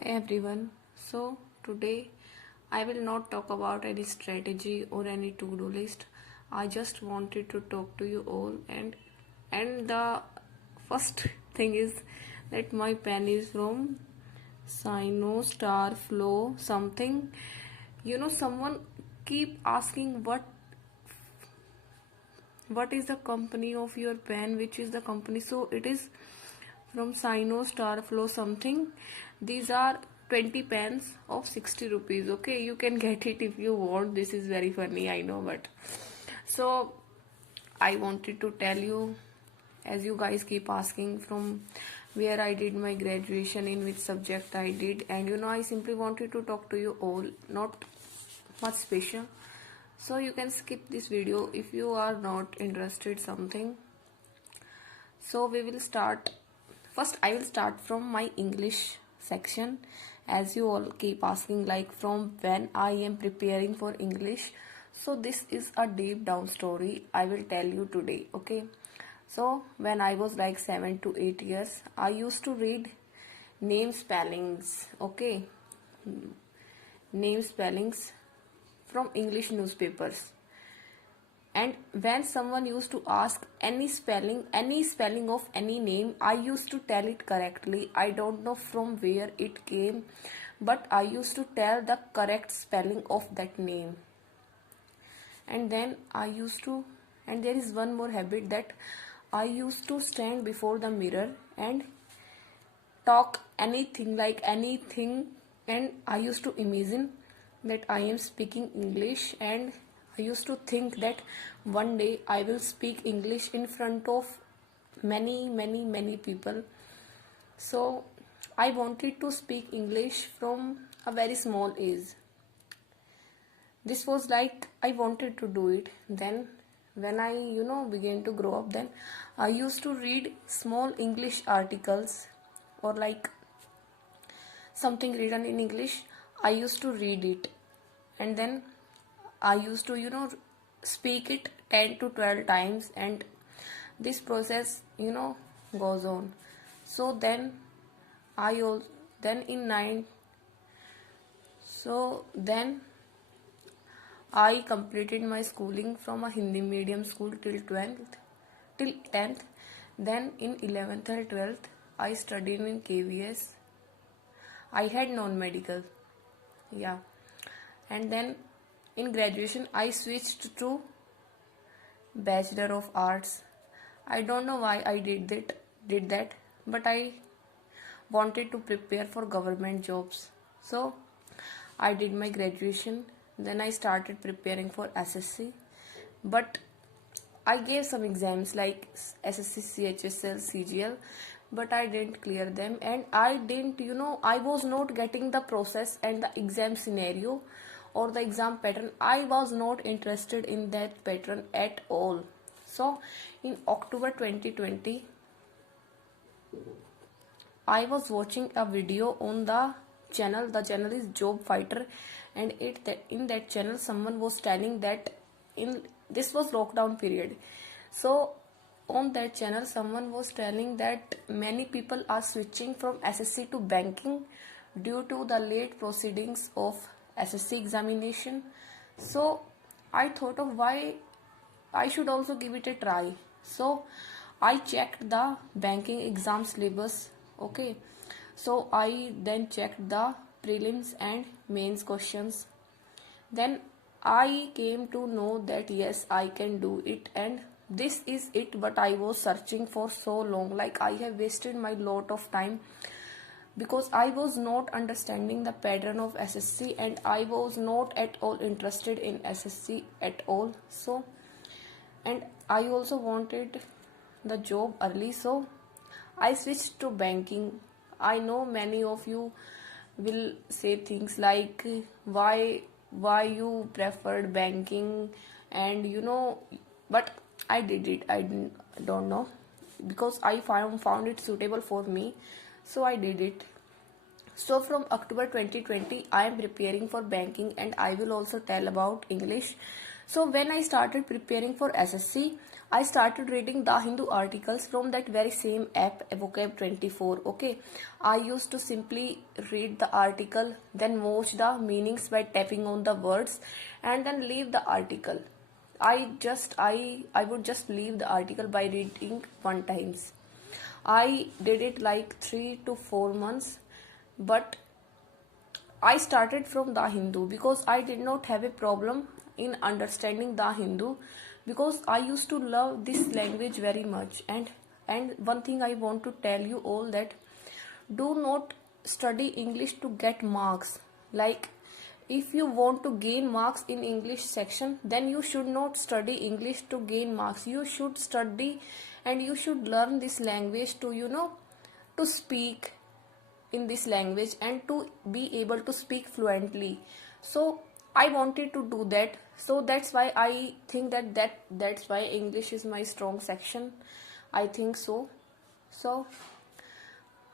Hi everyone. So today I will not talk about any strategy or any to-do list. I just wanted to talk to you all and the first thing is that my pen is from Sino Star Flow something. Someone keep asking what is the company of your pen, which is the company. So it is from Sino Star Flow something. These are 20 pens of 60 rupees. Okay, you can get it if you want. This is very funny, I know, but so I wanted to tell you, as you guys keep asking from where I did my graduation, in which subject I did, and I simply wanted to talk to you all, not much special. So you can skip this video if you are not interested something. So we will start. First I will start from my English section, as you all keep asking, like from when I am preparing for English. So this is a deep down story I will tell you today. Okay, so when I was like 7 to 8 years, I used to read name spellings. Okay, name spellings from English newspapers, and when someone used to ask any spelling of any name, I used to tell it correctly. I don't know from where it came, but I used to tell the correct spelling of that name. And then and there is one more habit, that I used to stand before the mirror and talk anything, like anything, and I used to imagine that I am speaking English, and I used to think that one day I will speak English in front of many people. So I wanted to speak English from a very small age. This was like I wanted to do it. Then when I began to grow up, then I used to read small English articles, or like something written in English. I used to read it, and then I used to speak it 10 to 12 times, and this process goes on. So then I also then in 9 so then I completed my schooling from a Hindi medium school till 10th. Then in 11th and 12th I studied in KVS. I had non-medical. Yeah. And then in graduation I switched to Bachelor of Arts. I don't know why I did that, but I wanted to prepare for government jobs. So I did my graduation, then I started preparing for SSC. But I gave some exams like SSC, CHSL, CGL, but I didn't clear them, and I didn't, I was not getting the process and the exam scenario or the exam pattern. I was not interested in that pattern at all. So in October 2020, I was watching a video on the channel. The channel is Job Fighter, and in that channel someone was telling that in this was lockdown period. So on that channel someone was telling that many people are switching from SSC to banking due to the late proceedings of SSC examination. So I thought of why I should also give it a try. So I checked the banking exam syllabus. Okay, so I then checked the prelims and mains questions. Then I came to know that yes, I can do it, and this is it what I was searching for so long. Like I have wasted my lot of time because I was not understanding the pattern of SSC, and I was not at all interested in SSC at all. So, and I also wanted the job early, so I switched to banking. I know many of you will say things like why you preferred banking, and but I did it. Don't know, because I found it suitable for me, so I did it. So from October 2020 I am preparing for banking, and I will also tell about English. So when I started preparing for SSC, I started reading the Hindu articles from that very same app, Vocab 24. Okay, I used to simply read the article, then watch the meanings by tapping on the words, and then leave the article. I would just leave the article by reading one times. I did it like 3 to 4 months, but I started from the Hindu because I did not have a problem in understanding the Hindu, because I used to love this language very much. And one thing I want to tell you all, that do not study English to get marks. Like, if you want to gain marks in English section, then you should not study English to gain marks. You should study and you should learn this language to, to speak in this language and to be able to speak fluently. So I wanted to do that, so that's why I think that's why English is my strong section, I think so. So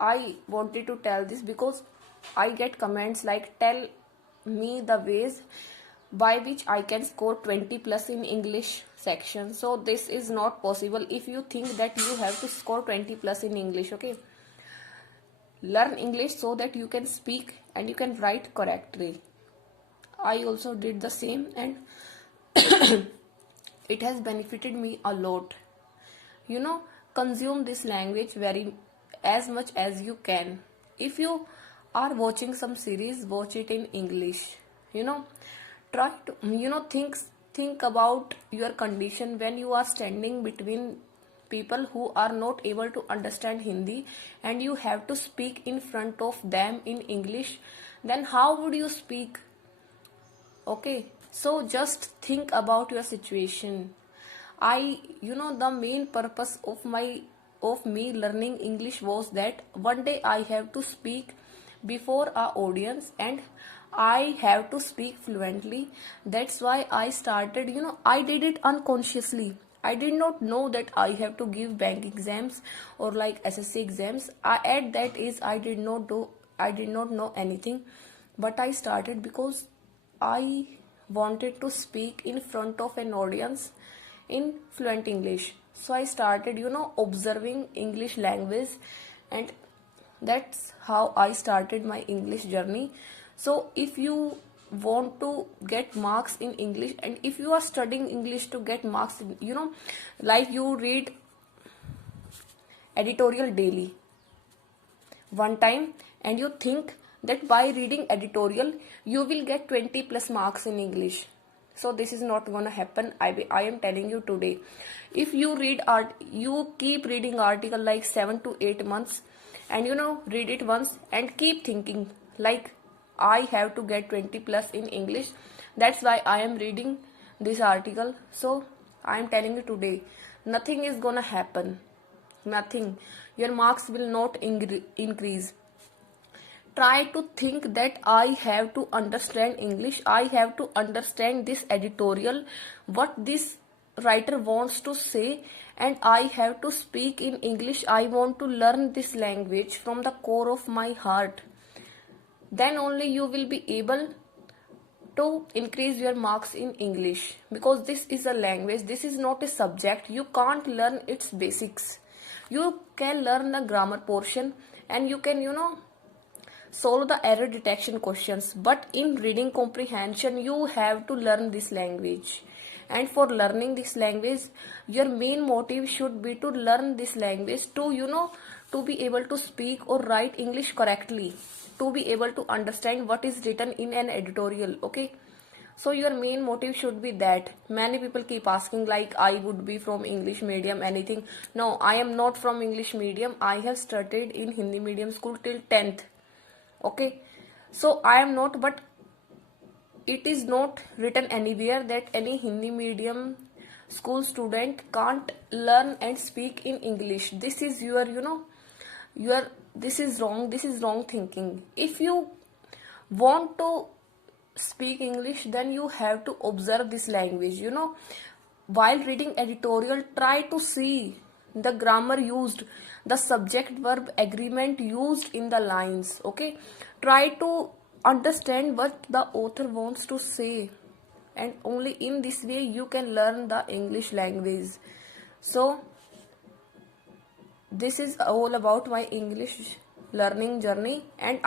I wanted to tell this because I get comments like, tell me the ways by which I can score 20 plus in English section. So this is not possible if you think that you have to score 20 plus in English. Okay, learn English so that you can speak and you can write correctly. I also did the same, and it has benefited me a lot. Consume this language very as much as you can. If you are watching some series, watch it in English. Try to think about your condition when you are standing between people who are not able to understand Hindi and you have to speak in front of them in English. Then how would you speak? Okay, so just think about your situation. The main purpose of me learning English was that one day I have to speak before our audience and I have to speak fluently. That's why I started, I did it unconsciously. I did not know that I have to give bank exams or like SSC exams. At that age, I did not know anything, but I started because I wanted to speak in front of an audience in fluent English. So I started, observing English language, and that's how I started my English journey. So if you want to get marks in English, and if you are studying English to get marks, like you read editorial daily one time and you think that by reading editorial you will get 20 plus marks in English. So this is not gonna happen. I am telling you today. If you you keep reading article like 7 to 8 months, and read it once and keep thinking like, I have to get 20 plus in English. That's why I am reading this article. So I am telling you today, nothing is gonna happen. Nothing. Your marks will not increase. Try to think that I have to understand English. I have to understand this editorial, what this writer wants to say, and I have to speak in English. I want to learn this language from the core of my heart. Then only you will be able to increase your marks in English, because this is a language, this is not a subject. You can't learn its basics. You can learn the grammar portion and you can solve the error detection questions, but in reading comprehension you have to learn this language. And for learning this language, your main motive should be to learn this language to be able to speak or write English correctly, to be able to understand what is written in an editorial. Okay, so your main motive should be that. Many people keep asking like, I would be from English medium, anything. No, I am not from English medium. I have studied in Hindi medium school till 10th. Okay, so I am not, but it is not written anywhere that any Hindi medium school student can't learn and speak in English. This is this is wrong thinking. If you want to speak English, then you have to observe this language. While reading editorial, try to see the grammar used, the subject verb agreement used in the lines. Okay, try to understand what the author wants to say, and only in this way you can learn the English language. So this is all about my English learning journey, and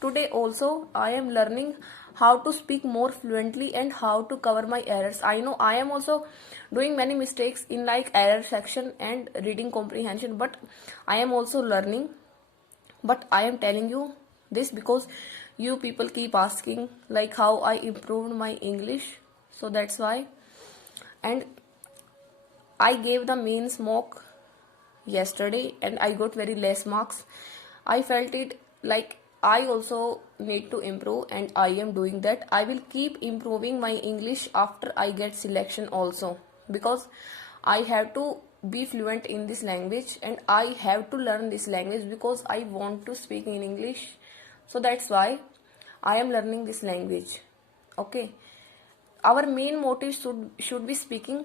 today also I am learning how to speak more fluently and how to cover my errors. I know I am also doing many mistakes in like error section and reading comprehension, but I am also learning. But I am telling you this because you people keep asking like how I improved my English, so that's why. And I gave the mains mock yesterday and I got very less marks. I felt it like I also need to improve, and I am doing that. I will keep improving my English after I get selection also, because I have to be fluent in this language and I have to learn this language because I want to speak in English. So that's why I am learning this language. Okay. Our main motive should be speaking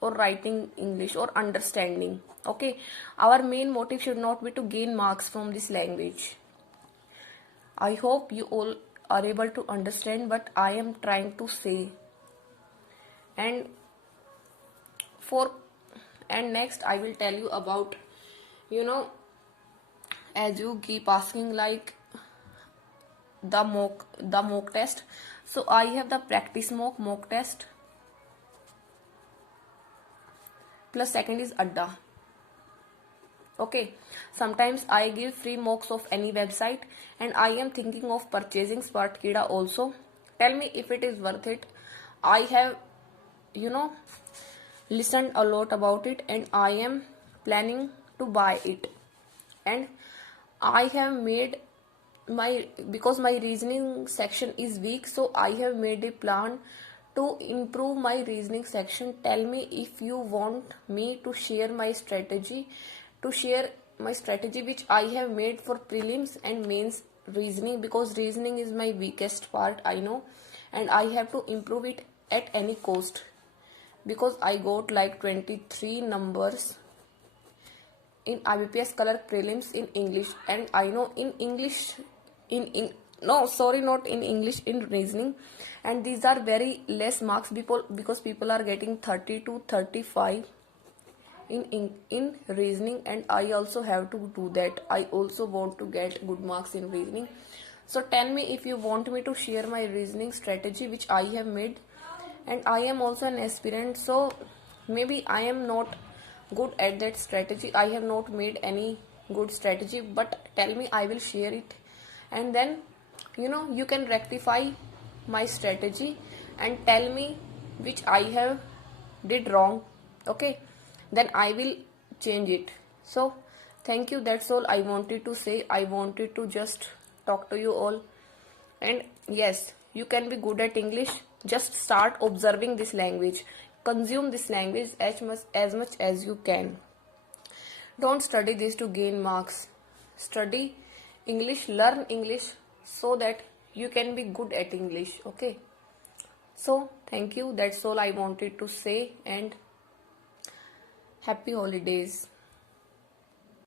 or writing English or understanding. Okay, our main motive should not be to gain marks from this language. I hope you all are able to understand what I am trying to say. And for and next I will tell you about, you know, as you keep asking like the mock test. So I have the practice mock test, plus second is Adda. Okay, sometimes I give free mocks of any website, and I am thinking of purchasing Smartkida also. Tell me if it is worth it. I have, you know, listened a lot about it and I am planning to buy it. And I have made because my reasoning section is weak, so I have made a plan to improve my reasoning section. Tell me if you want me to share my strategy which I have made for prelims and mains reasoning, because reasoning is my weakest part, I know, and I have to improve it at any cost, because I got like 23 numbers in IBPS color prelims in English, and I know in English not in English, in reasoning, and these are very less marks because people are getting 30 to 35 in reasoning, and I also have to do that. I also want to get good marks in reasoning. So tell me if you want me to share my reasoning strategy which I have made. And I am also an aspirant, so maybe I am not good at that strategy. I have not made any good strategy, but tell me, I will share it, and then you can rectify my strategy and tell me which I have did wrong. Okay, then I will change it. So thank you, that's all I wanted to say. I wanted to just talk to you all. And yes, you can be good at English. Just start observing this language. Consume this language as much as you can. Don't study this to gain marks. Study English, learn English so that you can be good at English. Okay. So thank you. That's all I wanted to say, and happy holidays.